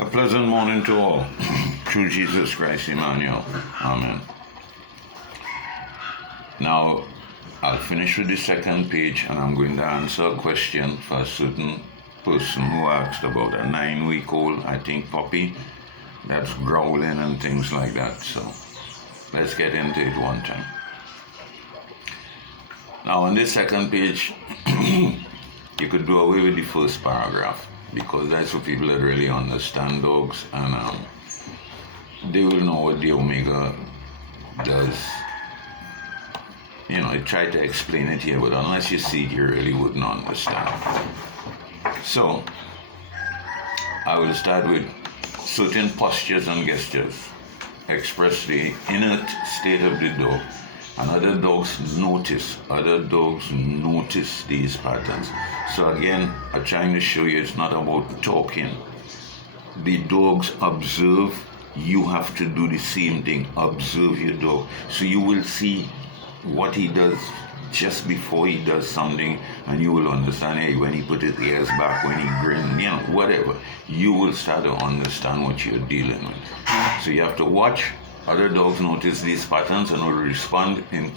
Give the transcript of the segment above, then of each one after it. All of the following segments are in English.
A pleasant morning to all. Through Jesus Christ, Emmanuel. Amen. Now, I'll finish with the second page and I'm going to answer a question for a certain person who asked about a 9-week-old, I think, puppy that's growling and things like that. So, let's get into it one time. Now, on this second page, you could do away with the first paragraph because that's for people that really understand dogs and they will know what the omega does. You know, I tried to explain it here, but unless you see it, you really wouldn't understand. So, I will start with certain postures and gestures express the inert state of the dog. And other dogs notice these patterns. So again, I'm trying to show you it's not about talking. The dogs observe. You have to do the same thing. Observe your dog. So you will see what he does just before he does something, and you will understand, hey, when he put his ears back, when he grins, you know, whatever. You will start to understand what you're dealing with. So you have to watch. Other dogs notice these patterns and will respond in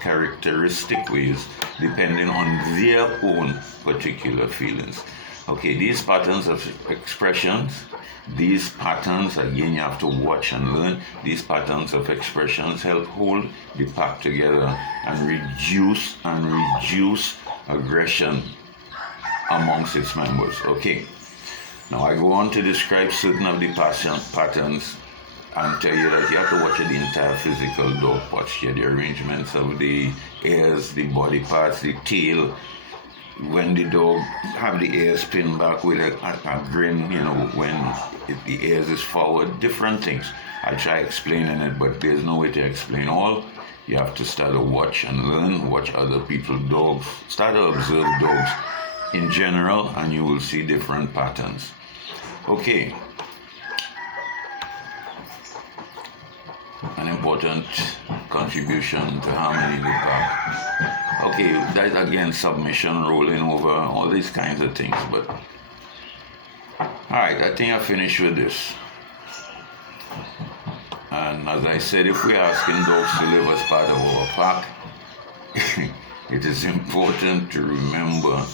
characteristic ways depending on their own particular feelings. Okay, these patterns of expressions, these patterns, again, you have to watch and learn. These patterns of expressions help hold the pack together and reduce aggression amongst its members. Okay, now I go on to describe certain of the patterns and tell you that you have to watch the entire physical dog posture, the arrangements of the ears, the body parts, the tail. When the dog have the ears pinned back with a grin, you know, when the ears is forward, different things. I try explaining it, but there's no way to explain all. You have to start to watch and learn, watch other people's dogs, start to observe dogs in general, and you will see different patterns. Okay. An important contribution to harmony in the pack. Okay, that's again submission, rolling over, all these kinds of things, but alright, I think I finished with this. And as I said, if we're asking dogs to live as part of our pack, it is important to remember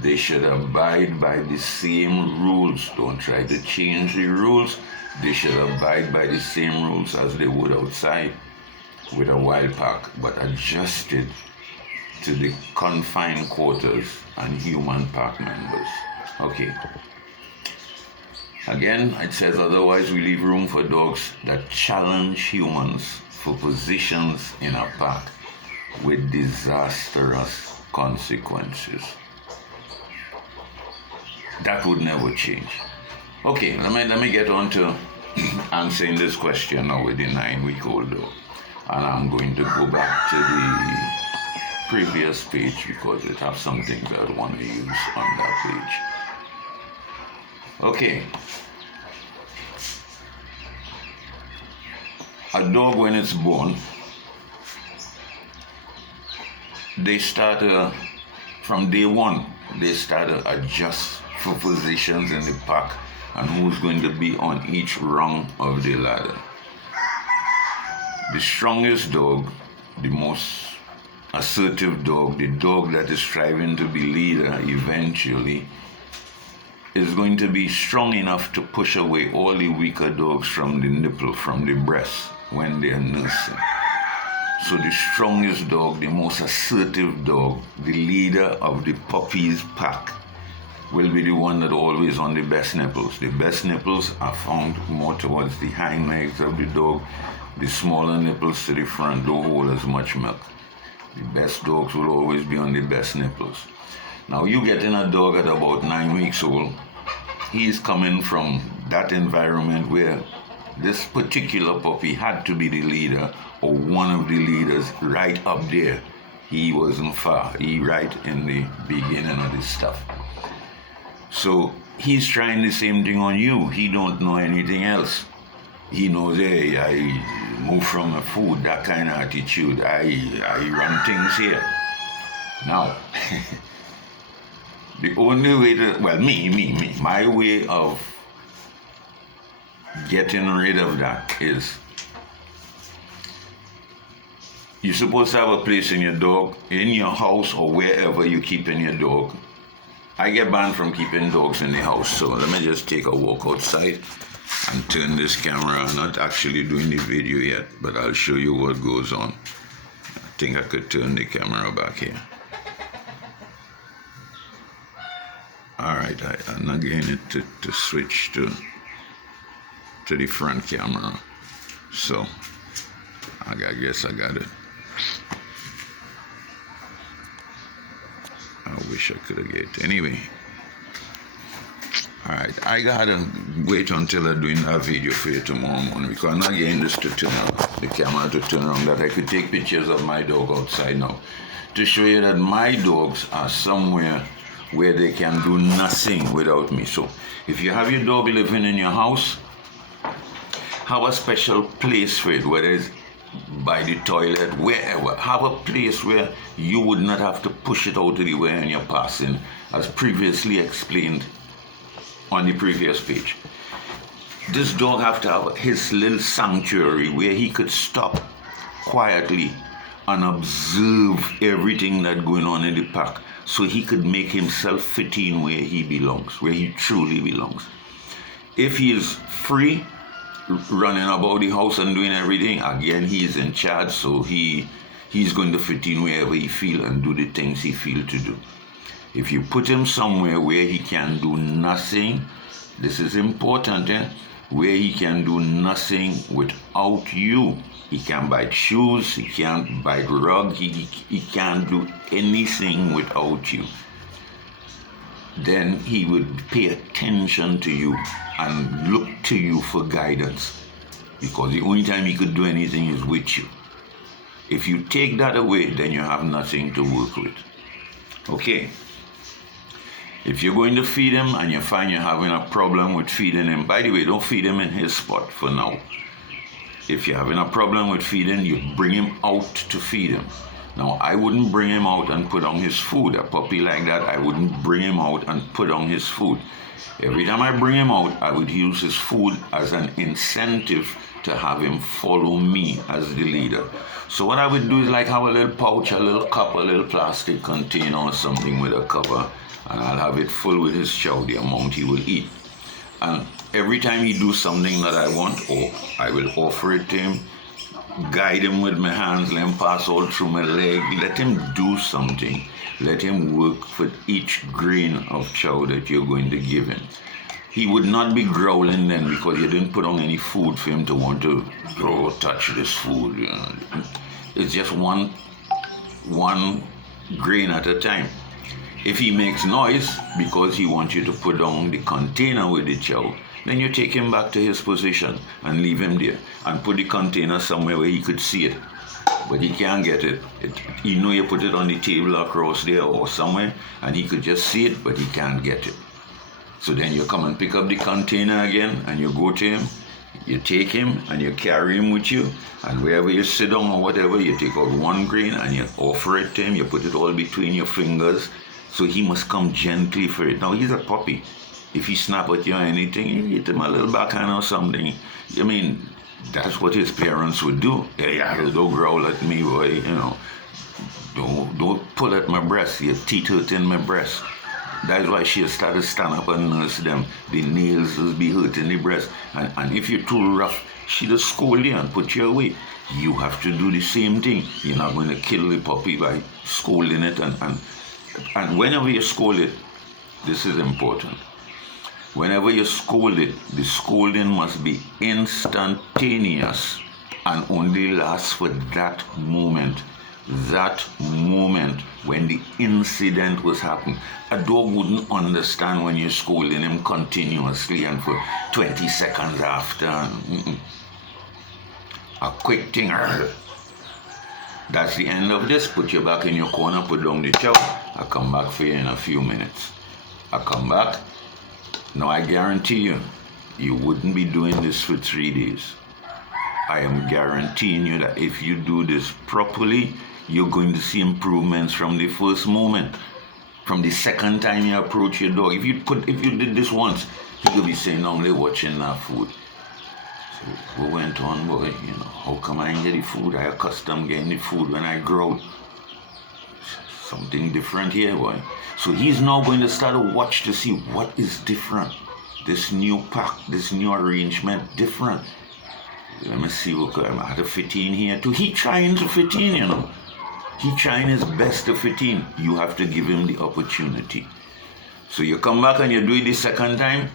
they should abide by the same rules. Don't try to change the rules. They should abide by the same rules as they would outside with a wild pack, but adjusted to the confined quarters and human pack members. Okay. Again, it says, otherwise we leave room for dogs that challenge humans for positions in a pack with disastrous consequences. That would never change. Okay, let me get on to answering this question now with the 9-week-old dog. And I'm going to go back to the previous page because it has some things I want to use on that page. Okay. A dog, when it's born, they start from day one, they start to adjust for positions in the pack and who's going to be on each rung of the ladder. The strongest dog, the most assertive dog, the dog that is striving to be leader eventually, is going to be strong enough to push away all the weaker dogs from the nipple, from the breast when they are nursing. So the strongest dog, the most assertive dog, the leader of the puppy's pack, will be the one that always on the best nipples. The best nipples are found more towards the hind legs of the dog. The smaller nipples to the front don't hold as much milk. The best dogs will always be on the best nipples. Now you get in a dog at about 9 weeks old, he's coming from that environment where this particular puppy had to be the leader or one of the leaders right up there. He wasn't far. He right in the beginning of this stuff. So he's trying the same thing on you. He don't know anything else. He knows, hey, I move from a food, that kind of attitude. I run things here. Now, the only way to, well, my way of getting rid of that is you're supposed to have a place in your dog, in your house or wherever you're keeping your dog. I get banned from keeping dogs in the house, so let me just take a walk outside and turn this camera. I'm not actually doing the video yet, but I'll show you what goes on. I think I could turn the camera back here. Alright, I'm not getting it to switch to the front camera. So, I guess I got it. I wish I could have get it. Anyway. Alright, I gotta wait until I'm doing that video for you tomorrow morning because I'm not getting this to turn on, the camera to turn on, that I could take pictures of my dog outside now to show you that my dogs are somewhere where they can do nothing without me. So if you have your dog living in your house, have a special place for it, whether it's by the toilet, wherever. Have a place where you would not have to push it out of the way when you're passing, as previously explained on the previous page. This dog have to have his little sanctuary where he could stop quietly and observe everything that's going on in the pack, so he could make himself fit in where he belongs, where he truly belongs. If he is free, running about the house and doing everything, again, he is in charge, so he's going to fit in wherever he feel and do the things he feel to do. If you put him somewhere where he can do nothing, this is important, where he can do nothing without you. He can't bite shoes, he can't bite rug, he can't do anything without you. Then he would pay attention to you and look to you for guidance, because the only time he could do anything is with you. If you take that away, then you have nothing to work with. Okay? If you're going to feed him and you find you're having a problem with feeding him, by the way, don't feed him in his spot for now. If you're having a problem with feeding, you bring him out to feed him. Now, I wouldn't bring him out and put on his food. A puppy like that, I wouldn't bring him out and put on his food. Every time I bring him out, I would use his food as an incentive to have him follow me as the leader. So what I would do is like have a little pouch, a little cup, a little plastic container or something with a cover, and I'll have it full with his chow, the amount he will eat. And every time he do something that I want, or I will offer it to him, guide him with my hands, let him pass all through my leg, let him do something. Let him work for each grain of chow that you're going to give him. He would not be growling then because you didn't put on any food for him to want to go touch this food. You know. It's just one grain at a time. If he makes noise because he wants you to put down the container with the chow, then you take him back to his position and leave him there and put the container somewhere where he could see it. But he can't get it. You know, you put it on the table across there or somewhere and he could just see it, but he can't get it. So then you come and pick up the container again and you go to him, you take him and you carry him with you, and wherever you sit down or whatever, you take out one grain and you offer it to him, you put it all between your fingers, so he must come gently for it. Now, he's a puppy. If he snap at you or anything, you hit him a little backhand or something. I mean, that's what his parents would do. Hey, don't growl at me, boy, you know. Don't pull at my breast. Your teeth hurt in my breast. That's why she started to stand up and nurse them. The nails will be hurting the breast. And if you're too rough, she just scold you and put you away. You have to do the same thing. You're not going to kill the puppy by scolding it. And whenever you scold it, this is important. Whenever you scold it, the scolding must be instantaneous and only last for that moment when the incident was happening. A dog wouldn't understand when you're scolding him continuously and for 20 seconds after. A quick thing. That's the end of this. Put you back in your corner, put down the chow. I'll come back for you in a few minutes. I'll come back. Now, I guarantee you, you wouldn't be doing this for 3 days. I am guaranteeing you that if you do this properly, you're going to see improvements from the first moment. From the second time you approach your dog. If you did this once, he could be saying, "No, I'm only watching that food." we went on, boy, how come I ain't get the food? I accustomed getting the food when I grow. Something different here, boy. So he's now going to start to watch to see what is different. This new pack, this new arrangement, different. Let me see what I'm at to fit in here too. He trying to fit in, He trying his best to fit in. You have to give him the opportunity. So you come back and you do it the second time.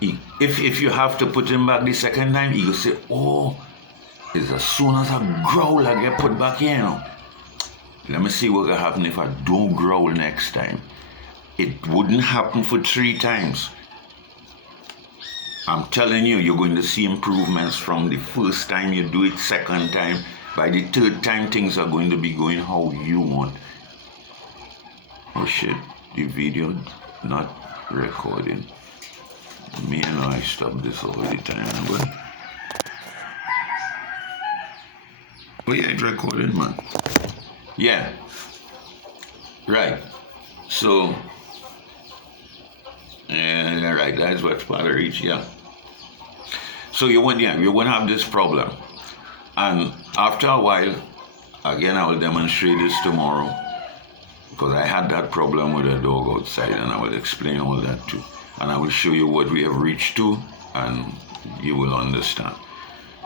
If you have to put him back the second time, he will say, oh, it's as soon as I growl, I get put back here, Let me see what will happen if I don't growl next time. It wouldn't happen for 3 times. I'm telling you, you're going to see improvements from the first time you do it, second time. By the 3rd time, things are going to be going how you want. Oh shit, the video not recording. Me and I stop this all the time, but... Oh yeah, it's recording, man. Yeah. Right. So... right, that's what's part of reach, yeah. So you won't have this problem. And after a while, again, I will demonstrate this tomorrow, because I had that problem with a dog outside, and I will explain all that too. And I will show you what we have reached to, and you will understand.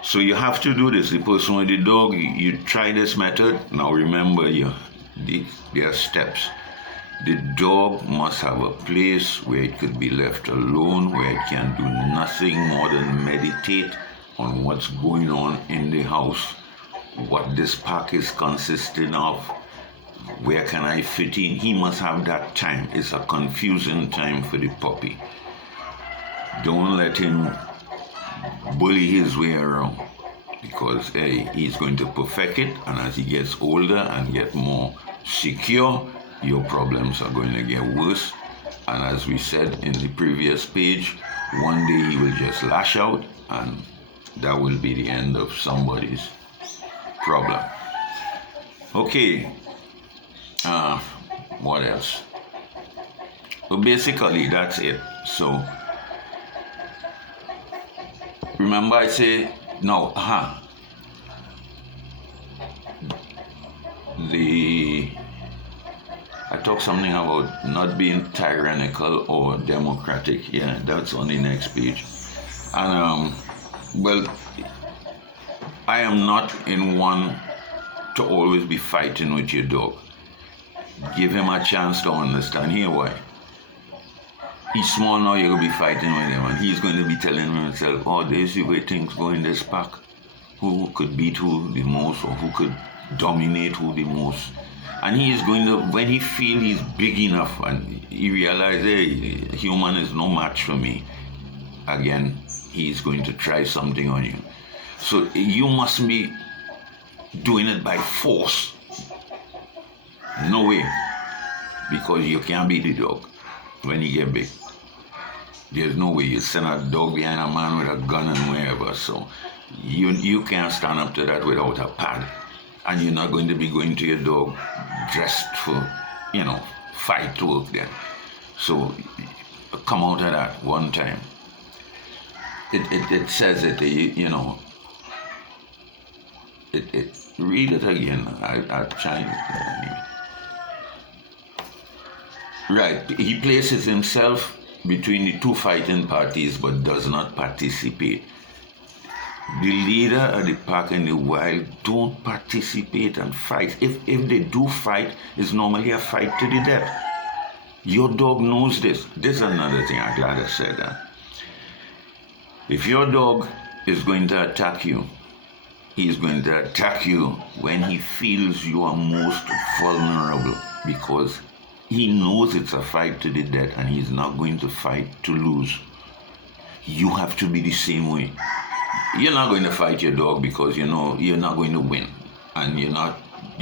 So you have to do this. The person with the dog, you try this method. Now remember, there are steps. The dog must have a place where it could be left alone, where it can do nothing more than meditate on what's going on in the house, what this pack is consisting of, where can I fit in. He must have that time. It's a confusing time for the puppy. Don't let him bully his way around, because he's going to perfect it, and as he gets older and get more secure, your problems are going to get worse. And as we said in the previous page, one day he will just lash out, and that will be the end of somebody's problem. Okay, what else? Well, basically that's it. So remember I say no, I talk something about not being tyrannical or democratic. Yeah, that's on the next page. And well, I am not in one to always be fighting with your dog. Give him a chance to understand. Here why. He's small now, you're going to be fighting with him, and he's going to be telling himself, oh, this is the way things go in this pack. Who could beat who the most, or who could dominate who the most. And he is going to, when he feels he's big enough and he realizes, hey, human is no match for me, again, he's going to try something on you. So you mustn't be doing it by force. No way. Because you can't beat the dog when he get big. There's no way you send a dog behind a man with a gun and wherever. So you can't stand up to that without a pad. And you're not going to be going to your dog dressed for, fight work then. So come out of that one time. It says it, read it again. I'll try it. Right, he places himself between the two fighting parties but does not participate. The leader of the pack in the wild don't participate and fight. If they do fight, it's normally a fight to the death. Your dog knows this. This is another thing, I'm glad I said that. If your dog is going to attack you, he is going to attack you when he feels you are most vulnerable, because he knows it's a fight to the death and he's not going to fight to lose. You have to be the same way. You're not going to fight your dog because you know you're not going to win, and you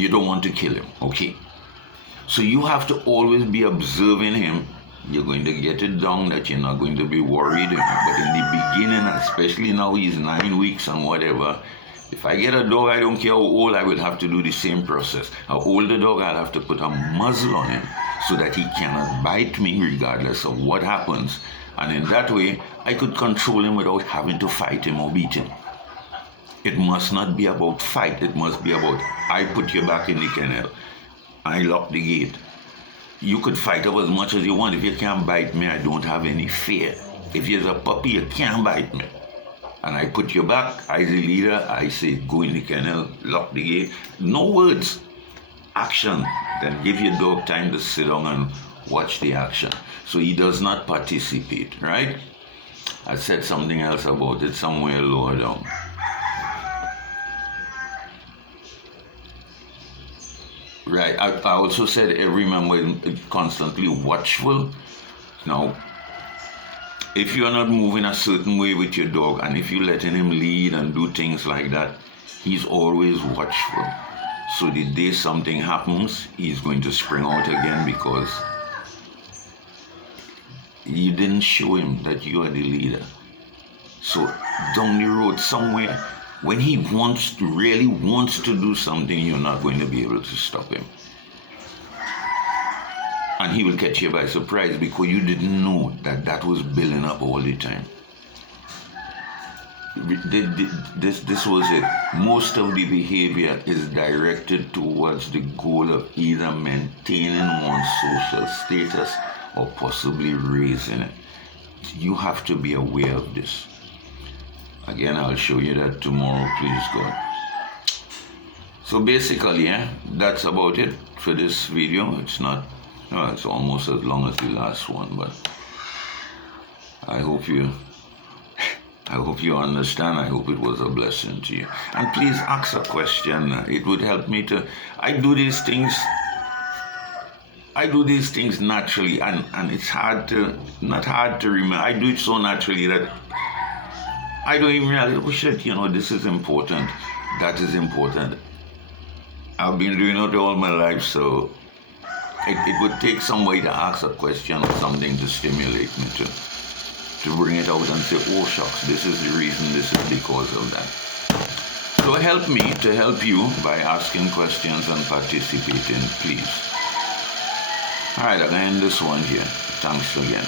don't want to kill him, okay? So you have to always be observing him. You're going to get it down that you're not going to be worried. But in the beginning, especially now he's 9 weeks and whatever, if I get a dog, I don't care how old, I will have to do the same process. An older dog, I'll have to put a muzzle on him so that he cannot bite me regardless of what happens. And in that way, I could control him without having to fight him or beat him. It must not be about fight. It must be about, I put you back in the kennel. I lock the gate. You could fight up as much as you want. If you can't bite me, I don't have any fear. If you're a puppy, you can't bite me. And I put you back. I, the leader, I say, go in the kennel, lock the gate. No words. Action. Then give your dog time to sit down and watch the action. So he does not participate, right? I said something else about it somewhere lower down. Right. I also said every member is constantly watchful. Now, if you are not moving a certain way with your dog, and if you're letting him lead and do things like that, he's always watchful. So the day something happens, he's going to spring out again because you didn't show him that you are the leader. So down the road somewhere, when he really wants to do something, you're not going to be able to stop him. And he will catch you by surprise because you didn't know that was building up all the time. This was it. Most of the behavior is directed towards the goal of either maintaining one's social status or possibly raising it. You have to be aware of this. Again, I'll show you that tomorrow, please God. So basically, that's about it for this video. It's almost as long as the last one, but I hope you understand. I hope it was a blessing to you. And please ask a question. It would help me to. I do these things naturally, and it's not hard to remember. I do it so naturally that I don't even realize, oh shit, this is important. That is important. I've been doing it all my life, so it would take somebody to ask a question or something to stimulate me to bring it out and say, oh shucks, this is the reason, this is because of that. So help me to help you by asking questions and participating, please. All right, I'm going to end this one here. Thanks again.